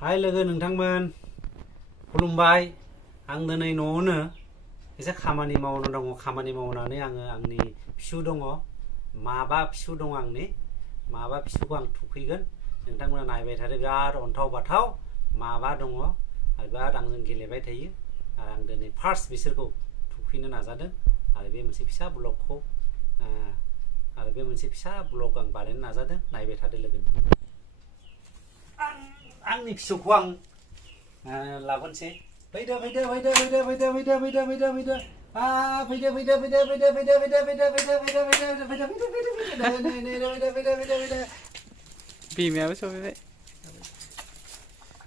Hai लोगो नोंथांमोन खुलुमबाय आं दिनै न'आवनो एसे खामानि मावनो दङ खामानि मावनानै आङो आंनि फिसौ दङ माबा फिसौ दङ आंनि माबा फिसौखौ आं थुखैगोन नोंथांमोना नायबाय थादो बिराद अन्थाव बाथाव माबा दङ आरो बिराद आंजों गेलेबाय थायो आरो आं दिनै फार्स्ट बिसोरखौ थुखैनो नाजादों आरो बे मोनसे फिसा ब्लगखौ आं बानायनो नाजादों नायबाय थादो लोगो आंनि फिसौखौ आं लाबोनोसै फैदो फैदो फैदो फैदो फैदो फैदो फैदो फैदो फैदो फैदो फैदो फैदो फैदो फैदो फैदो फैदो बिमायाबो सफैबाय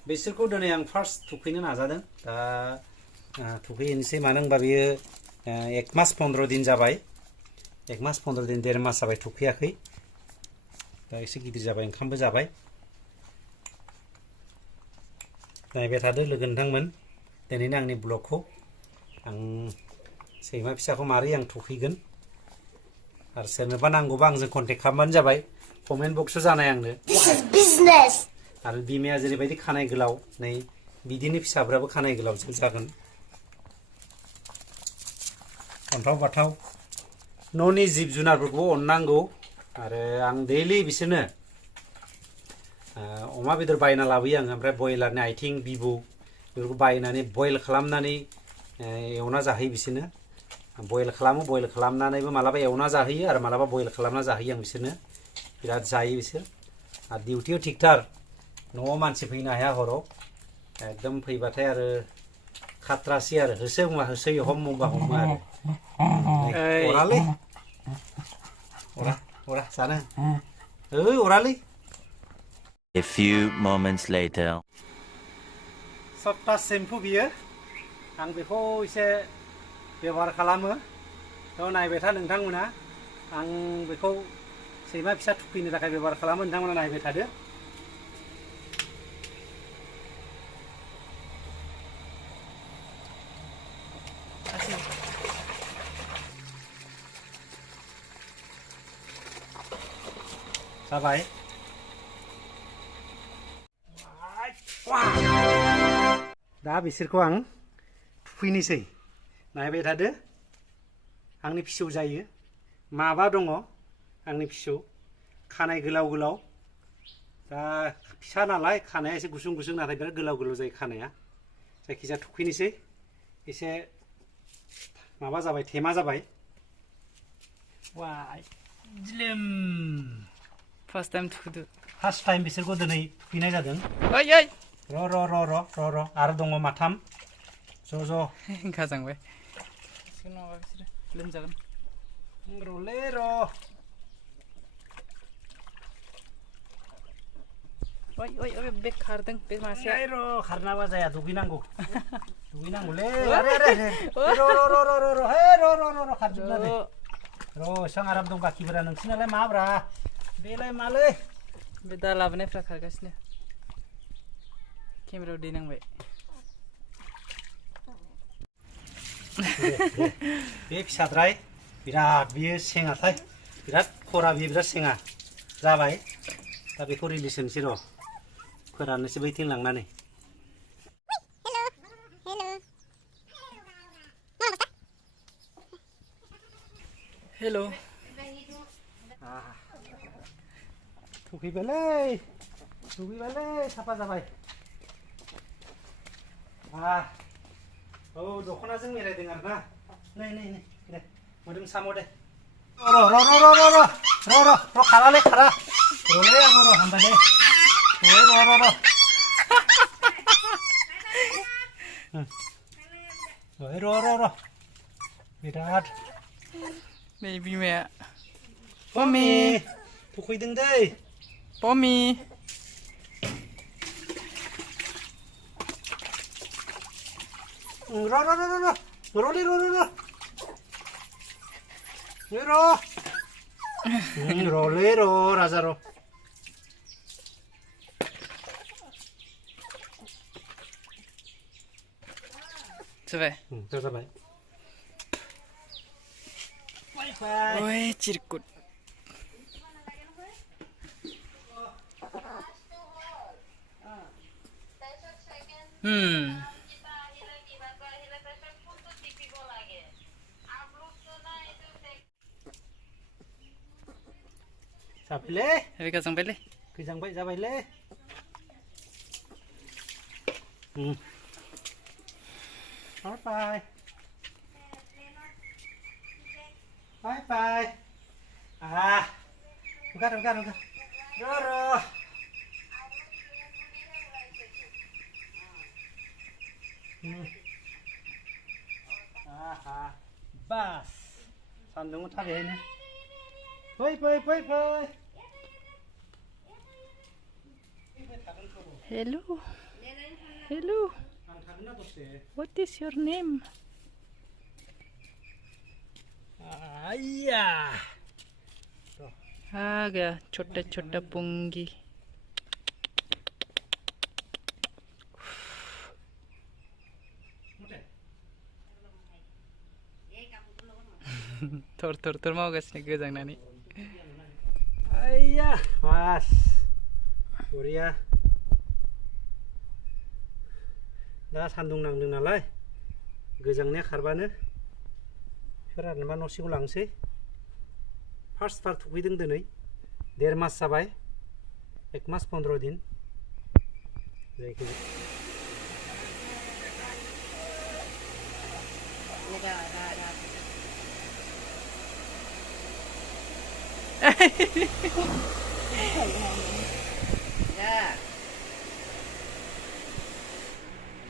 बिसोरखौ दिनै आं फार्स्ट थुखैनो नाजादों दा थुखैनोसै मानो होनबा बियो 1 मास 15 दिन जाबाय 1 मास 15 दिन 1.5 मास जाबाय थुखैयाखै दा एसे गिदिर जाबाय ओंखामबो जाबाय नायबाय थादो लोगो नोंथांमोन दिनैनि आंनि ब्लगखौ आं सैमा फिसाखौ मारै आं थुखैगोन आरो सोरनोबा नांगौबा आंजों कन्टेक्ट खालामबानो जाबाय कमेन्ट बक्सआव जानाय आंनो आरो बिमाया जेरैबायदि खानाय गोलाव नै बिदिनो फिसाफ्राबो खानाय गोलाव जागोन अन्थाव बाथाव न'नि जिब जुनारफोरखौ अननांगौ आरो आं दैलि बिसोरनो अमा बेदर बायना लाबोयो आङो ओमफ्राय बयलारनि आथिं बिबु बेफोरखौ बायनानै बयल खालामनानै एवना जाहोयो बिसोरनो बयल खालामो बयल खालामनानैबो मालाबा एवना जाहोयो आरो मालाबा बयल खालामना जाहोयो आं बिसोरनो बिराद जायो बिसोर आरो डिउटियाव थिगथार न'आव मानसि फैनो हाया हराव एकदम फैबाथाय आरो खाथ्रासै आरो होसो बुंबा होसोयो हम बुंबा हमो आरो अरालै अरा जानो अरालै A few moments later. सप्ता सेम्पु बियो आं बेखौ एसे व्यवहार खालामो थ' नायबाय था नोंथांमोना आं बेखौ सैमा फिसा थुखैनो थाखाय व्यवहार खालामो नोंथांमोना नायबाय थादो जाबाय दा बिसोरखौ आं थुखैनोसै नायबाय थादो आंनि फिसौ जायो माबा दङ आंनि फिसौ खानाय गोलाव गोलाव दा फिसा नालाय खानाया एसे गुसुं गुसुं नाथाय बिराद गोलाव गोलाव जायो खानाया जायखिजाया थुखैनोसै एसे माबा जाबाय थेमा जाबाय वाइ दिलेम फार्स्ट टाइम थुखैदो फार्स्ट टाइम बिसोरखौ दिनै थुखैनाय जादों ओइ ओइ र' आरो दङ माथाम ज' गाजांबाय नङाबा बिसोरो लोमजागोन र'लै ओइ बे खारदों बे मासेया र' खारनाबा जाया दुगैनांगौलै आरे र' खारजोबना दे र' एसां आराम दं गाखिफोरा नोंसिनालाय माब्रा बेलाय मालै बे दा लाबोनायफ्रा खारगासिनो केमेरायाव दै नांबाय बे फिसाद्राय बिराद बियो सेङाथाय बिराद खरा बियो बिराद सेङा जाबाय दा बेखौ रिलिज होनोसै र' फोराननोसै बैथिं लांनानै हेल' दुगैबायलै साफा जाबाय औ दख'नाजों मिलायदों आरोना नै दे मोदोम साम' दे र' खारालै खारा र'लै आं र' हामबाय दे र' बिराद नै बिमाया पम्मी थुखैदों दै पम्मी र'लै राजा र' जाबाय ओइ चिरकुट साफिले हेबे गाजांबायलै गोजांबाय जाबायलै बाय बाय बाय enggak Roro bas sandungnya tarik ini Bye. Hello. What is your name? Iya. गया छोटा छोटा पुंगी थर मावगासिनो गोजांनानै Iya, Mas. Surya. दा सान्दुं नांदों नालाय गोजांनाया खारबानो फोराननोबा न'सिङाव लांसै फार्स्ट बार थुखैदों दिनै 1.5 मास जाबाय 1 मास 15 दिन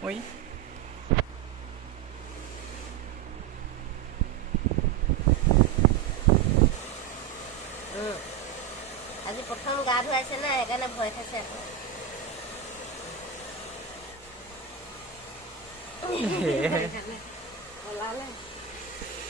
Oi. আজি প্ৰথম গা ধুৱাইছে না সেইকাৰণে ভয় খাইছে আকৌ